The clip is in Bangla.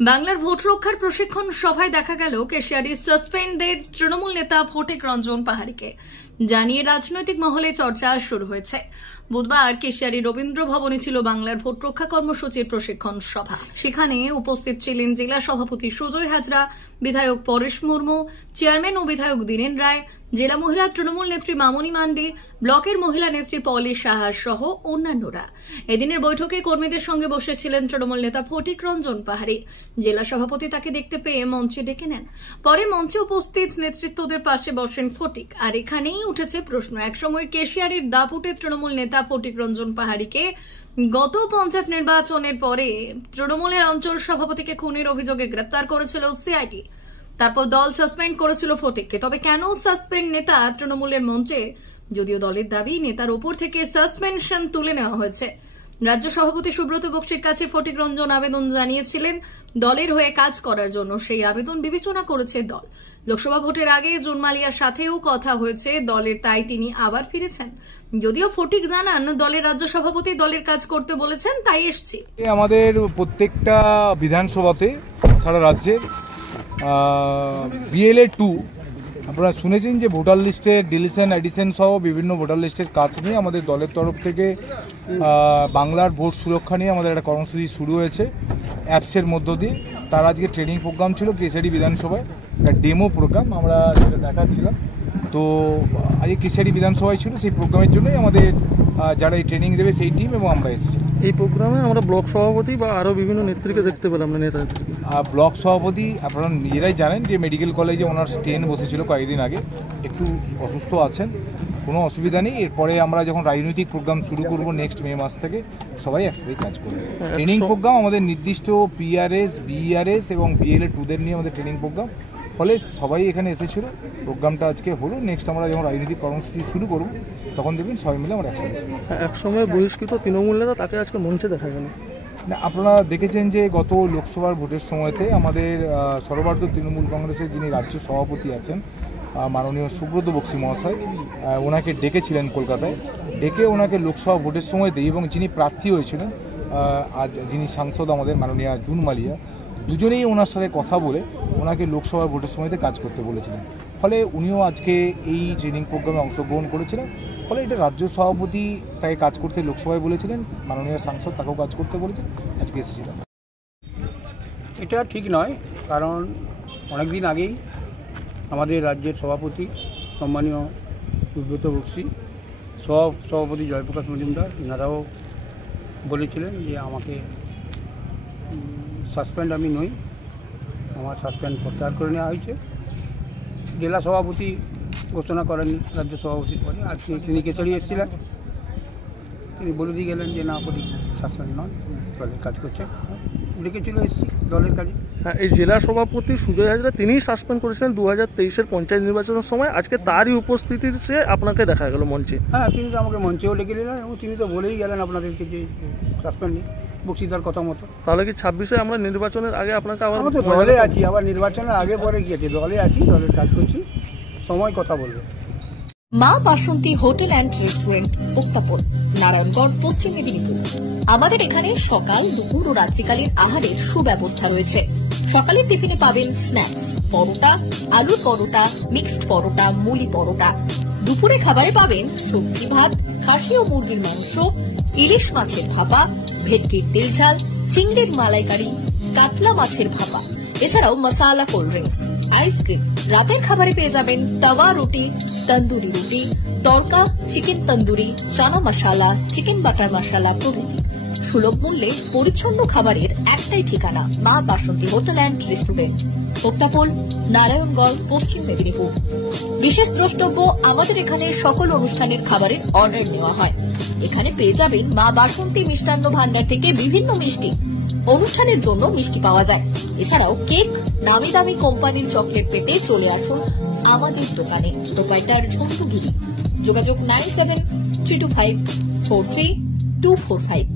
বাংলার ভোট রক্ষার প্রশিক্ষণ সভায় দেখা গেল কেশিয়ারি সাসপেন্ডেড তৃণমূল নেতা ফটিক রঞ্জন পাহাড়িকে জানিয়ে রাজনৈতিক মহলে চর্চা শুরু হয়েছে। বুধবার কেশিয়ারি রবীন্দ্র ভবনে ছিল বাংলার ভোট রক্ষা কর্মসূচির প্রশিক্ষণ সভা। সেখানে উপস্থিত ছিলেন জেলা সভাপতি সুজয় হাজরা, বিধায়ক পরেশ মুর্মু, চেয়ারম্যান ও বিধায়ক দীনেন রায়, জেলা মহিলা তৃণমূল নেত্রী মামনি মান্ডি, ব্লকের মহিলা নেত্রী পলি সাহা সহ অন্যান্যরা। এদিনের বৈঠকে কর্মীদের সঙ্গে বসেছিলেন তৃণমূল নেতা ফটিক রঞ্জন পাহাড়ি। জেলা সভাপতি তাকে দেখতে পেয়ে মঞ্চে ডেকে নেন। পরে মঞ্চে উপস্থিত নেতৃত্বদের পাশে বসেন ফটিক। আর এখানেই উঠেছে প্রশ্ন, একসময়ের কেশিয়ারির দাপুটে তৃণমূল নেতা ফটিক রঞ্জন পাহাড়িকে গত পঞ্চায়েত নির্বাচনের পরে তৃণমূলের অঞ্চল সভাপতিকে খুনের অভিযোগে গ্রেপ্তার করেছিল সিআইডি। তারপর দল সাসপেন্ড করেছিল ফটিককে। তবে কেন সাসপেন্ড নেতা তৃণমূলের মঞ্চে? যদিও দলের দাবি নেতার ওপর থেকে সাসপেনশন তুলে নেওয়া হয়েছে। রাজ্য সভাপতি সুব্রত বক্সির কাছে ফটিক রঞ্জন আবেদন জানিয়েছিলেন দলের হয়ে কাজ করার জন্য। সেই আবেদন বিবেচনা করেছে দল। লোকসভা ভোটের আগে জুন মালিয়ার সাথেও কথা হয়েছে দলের, তাই তিনি আবার ফিরেছেন। যদিও ফটিক জানান দলের রাজ্য সভাপতি দলের কাজ করতে বলেছেন, তাই এসছি। আমাদের প্রত্যেকটা বিধানসভাতে সারা রাজ্যের BLA 2 আপনারা শুনেছেন যে ভোটার লিস্টের ডিলিশন এডিশন সহ বিভিন্ন ভোটার লিস্টের কাজ নিয়ে আমাদের দলের তরফ থেকে বাংলার ভোট সুরক্ষা নিয়ে আমাদের একটা কর্মসূচি শুরু হয়েছে অ্যাপসের মধ্য দিয়ে। তার আজকে ট্রেনিং প্রোগ্রাম ছিল কেশিয়ারি বিধানসভায়, একটা ডেমো প্রোগ্রাম, আমরা সেটা দেখাচ্ছিলাম। তো আজকে কেশিয়ারি বিধানসভায় ছিল, সেই প্রোগ্রামের জন্যই আমাদের যারা এই ট্রেনিং দেবে সেই টিম এবং আমরা এসেছি। এই প্রোগ্রামে আমরা ব্লক সভাপতি বা আরও বিভিন্ন নেত্রীকে দেখতে পেলাম না নেতাদের। ব্লক সভাপতি আপনারা নিজেরাই জানেন যে মেডিকেল কলেজে ওনার স্টেন বসেছিল কয়েকদিন আগে, একটু অসুস্থ আছেন, কোনো অসুবিধা নেই। এরপরে আমরা যখন রাজনৈতিক প্রোগ্রাম শুরু করব নেক্সট মে মাস থেকে, সবাই একসাথে কাজ করবে। ট্রেনিং প্রোগ্রাম আমাদের নির্দিষ্ট PRS, BRS এবং BLA 2দের নিয়ে আমাদের ট্রেনিং প্রোগ্রাম, ফলে সবাই এখানে এসেছিল। প্রোগ্রামটা আজকে হলো, নেক্সট আমরা যখন রাজনৈতিক কর্মসূচি শুরু করব তখন দেখবেন সবাই মিলে আমরা একসাথে। একসময় বহিষ্কৃত তৃণমূল নেতা, তাকে আজকে মঞ্চে দেখা গেল না। আপনারা দেখেছেন যে গত লোকসভার ভোটের সময়তে আমাদের সর্বভারতীয় তৃণমূল কংগ্রেসের যিনি রাজ্য সভাপতি আছেন মাননীয় সুব্রত বক্সি মহাশয়, ওনাকে ডেকেছিলেন কলকাতায়, ডেকে ওনাকে লোকসভা ভোটের সময়তেই, এবং যিনি প্রার্থী হয়েছিলেন আজ যিনি সাংসদ আমাদের মাননীয় জুন মালিয়া, দুজনেই ওনার সাথে কথা বলে ওনাকে লোকসভা ভোটের সময়তে কাজ করতে বলেছিলেন। ফলে উনিও আজকে এই ট্রেনিং প্রোগ্রামে অংশগ্রহণ করেছিলেন। ফলে এটা রাজ্য সভাপতি তাকে কাজ করতে লোকসভায় বলেছিলেন, মাননীয় সাংসদ তাকেও কাজ করতে বলেছেন, আজকে এসেছিলাম। এটা ঠিক নয়, কারণ অনেকদিন আগেই আমাদের রাজ্যের সভাপতি সম্মানীয় সুব্রত বক্সি, সভাপতি জয়প্রকাশ মজুমদার, এনারাও বলেছিলেন যে আমাকে সাসপেন্ড আমি নই, আমার সাসপেন্ড প্রত্যাহার করে নেওয়া হয়েছে। জেলা সভাপতি ঘোষণা করেননি রাজ্য সভাপতির পরে, আজকে তিনি কেশিয়ারি এসেছিলেন, তিনি বলে দিয়ে গেলেন যে না ফটিক সাসপেন্ড নন, দলের কাজ করছে, ডেকে চলে এসেছি দলের কাজে। হ্যাঁ, এই জেলা সভাপতি সুজয় হাজরা তিনিই সাসপেন্ড করেছিলেন 2023-এর পঞ্চায়েত নির্বাচনের সময়। আজকে তারই উপস্থিতিতে আপনাকে দেখা গেল মঞ্চে। হ্যাঁ, তিনি তো আমাকে মঞ্চেও ডেকে নিলেন এবং তিনি তো বলেই গেলেন আপনাদেরকে যে সাসপেন্ড নেই, বক্সিদার কথা মতো। তাহলে কি 26-এ আমরা নির্বাচনের আগে আপনাকে আবার? আমরা তো দলে আছি, আবার নির্বাচনের আগে পরে গিয়েছি, দলে আছি, দলের কাজ করছি, সময় কথা বলবো। মা বাসন্তী হোটেল অ্যান্ড রেস্টুরেন্ট, উত্তাপন, নারায়ণগড়, পশ্চিম মেদিনীপুর। আমাদের এখানে সকাল, দুপুর ও রাত্রিকালীন আহারের সুব্যবস্থা রয়েছে। সকালের টিফিনে পাবেন স্ন্যাক্স, পরোটা, আলুর পরোটা, মিক্সড পরোটা, মুলি পরোটা। দুপুরে খাবারে পাবেন সবজি ভাত, খাসি ও মুরগির মাংস, ইলিশ মাছের ভাপা, ভেটকির তেল ঝাল, চিংড়ির মালাইকারি, কাতলা মাছের ভাপা, এছাড়াও মশালা কোল্ড ড্রিঙ্কস, আইসক্রিম। রাতের খাবারে পেয়ে যাবেন তাওয়া রুটি, তন্দুরি রুটি, তড়কা, চিকেন তন্দুরি, চানা মশালা, চিকেন বাটার মশালা প্রভৃতি। সুলভ মূল্যে পরিচ্ছন্ন খাবারের একটাই ঠিকানা, মা বাসন্তী হোটেল অ্যান্ড রেস্টুরেন্ট, উত্তাপন, নারায়ণগড়, পশ্চিম মেদিনীপুর। বিশেষ দ্রষ্টব্য, আমাদের এখানে সকল অনুষ্ঠানের খাবারের অর্ডার নেওয়া হয়। এখানে পেয়ে যাবেন মা বাসন্তী মিষ্টান্ন ভান্ডার থেকে বিভিন্ন মিষ্টি। অনুষ্ঠানের জন্য মিষ্টি পাওয়া যায়। এছাড়াও কেক, নামি দামি কোম্পানির চকলেট পেতে চলে আসুন আমাদের দোকানে। প্রোপাইটার ঝন্টু গিরি। যোগাযোগ 9732543245।